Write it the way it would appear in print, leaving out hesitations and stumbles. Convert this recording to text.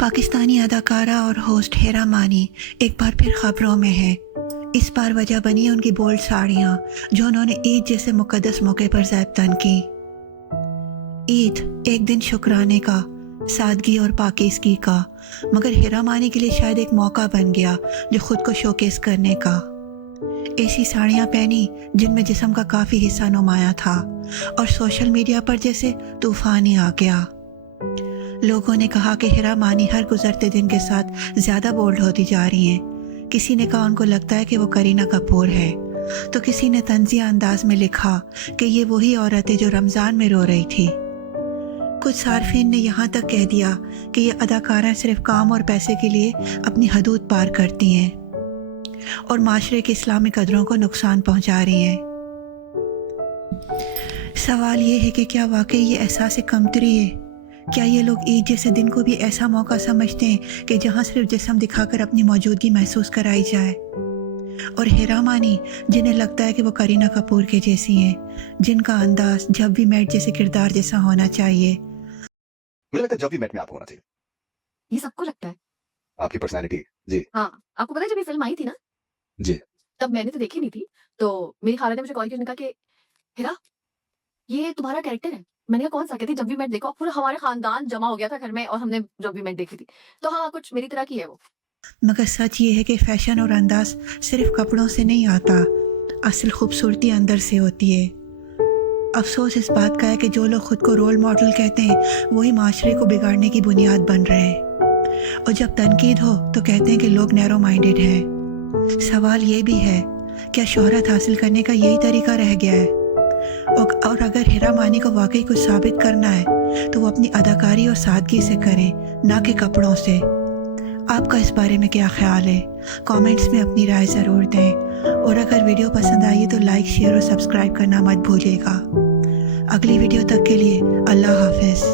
پاکستانی اداکارہ اور ہوسٹ ہیرا مانی ایک بار پھر خبروں میں ہے۔ اس بار وجہ بنی ان کی بولڈ ساڑیاں جو انہوں نے عید جیسے مقدس موقع پر زیب تن کی۔ عید ایک دن شکرانے کا، سادگی اور پاکیزگی کا، مگر ہیرا مانی کے لیے شاید ایک موقع بن گیا جو خود کو شوکیس کرنے کا۔ ایسی ساڑیاں پہنی جن میں جسم کا کافی حصہ نمایاں تھا اور سوشل میڈیا پر جیسے طوفان ہی آ گیا۔ لوگوں نے کہا کہ ہیرا مانی ہر گزرتے دن کے ساتھ زیادہ بولڈ ہوتی جا رہی ہیں۔ کسی نے کہا ان کو لگتا ہے کہ وہ کرینہ کپور ہے، تو کسی نے طنزیہ انداز میں لکھا کہ یہ وہی عورت ہے جو رمضان میں رو رہی تھی۔ کچھ صارفین نے یہاں تک کہہ دیا کہ یہ اداکارہ صرف کام اور پیسے کے لیے اپنی حدود پار کرتی ہیں اور معاشرے کے اسلامی قدروں کو نقصان پہنچا رہی ہیں۔ سوال یہ ہے کہ کیا واقعی یہ احساس کمتری ہے؟ کیا یہ لوگ عید جیسے دن کو بھی ایسا موقع سمجھتے ہیں کہ جہاں صرف جسم دکھا کر اپنی موجودگی محسوس کرائی جائے؟ اور ہیرا مانی جنہیں لگتا ہے کہ وہ کرینہ کپور کے جیسی ہیں، جن کا انداز جب بھی میٹ جیسے کردار جیسا ہونا چاہیے۔ مجھے لگتا ہے جب بھی میٹ میں آپ ہونا چاہیے۔ یہ سب کو لگتا ہے آپ کی پرسنالٹی جی ہاں آپ کو پتا ہے جب یہ فلم آئی تھی نا جی تب میں نے تو دیکھی نہیں تھی، تو میری خالہ نے مجھے کال کیا، کہا کہ ہیرا یہ تمہارا کیریکٹر ہے۔ میں نے کہا کون سا؟ کہتی جب بھی میٹ دیکھو، پورا ہمارے خاندان جمع ہو گیا تھا گھر میں اور ہم نے جب بھی میٹ دیکھی تھی، تو ہاں کچھ میری طرح کی ہے وہ۔ مگر سچ یہ ہے کہ فیشن اور انداز صرف کپڑوں سے نہیں آتا، اصل خوبصورتی اندر سے ہوتی ہے۔ افسوس اس بات کا ہے کہ جو لوگ خود کو رول ماڈل کہتے ہیں وہی معاشرے کو بگاڑنے کی بنیاد بن رہے ہیں، اور جب تنقید ہو تو کہتے ہیں کہ لوگ نیرو مائنڈڈ ہیں۔ سوال یہ بھی ہے، کیا شہرت حاصل کرنے کا یہی طریقہ رہ گیا ہے؟ اور اگر ہیرا مانی کو واقعی کچھ ثابت کرنا ہے تو وہ اپنی اداکاری اور سادگی سے کریں، نہ کہ کپڑوں سے۔ آپ کا اس بارے میں کیا خیال ہے؟ کامنٹس میں اپنی رائے ضرور دیں، اور اگر ویڈیو پسند آئی تو لائک، شیئر اور سبسکرائب کرنا مت بھولیے گا۔ اگلی ویڈیو تک کے لیے اللہ حافظ۔